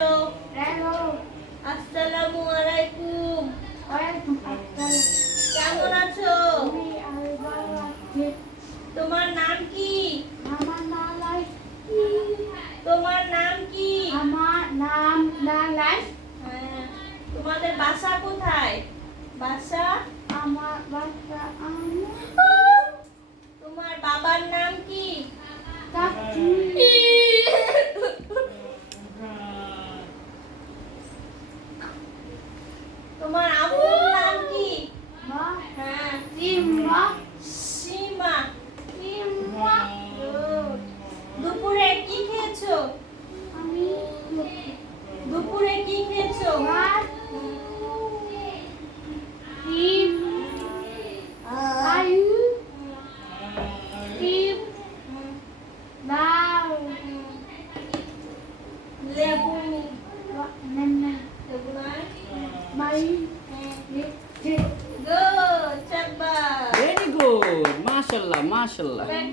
Hello, আসসালামু আলাইকুম। ওয়ালাইকুম আসসালাম। কেমন আছো? আমি ভালো আছি। তোমার নাম কি? আমার নাম তোমার নাম কি? আমার নাম লালাই। হ্যাঁ, তোমাদের বাসা কোথায়? বাসা? আমার বাসা তোমার বাবার নাম কি? কাকি। তোমার আম্মুর নাম কি? মা হ্যাঁ, সিম্বা সীমা। সিম্বা। Good. দুপুরে কি খেয়েছো? আমি দুপুরে কি খেয়েছো? ভাত ডিম আলু ডিম ডাল লেবু। নানা লেবু নয়? মাই Good. চাকবা। ভেরি গুড মাশাল্লাহ মাশাল্লাহ একটা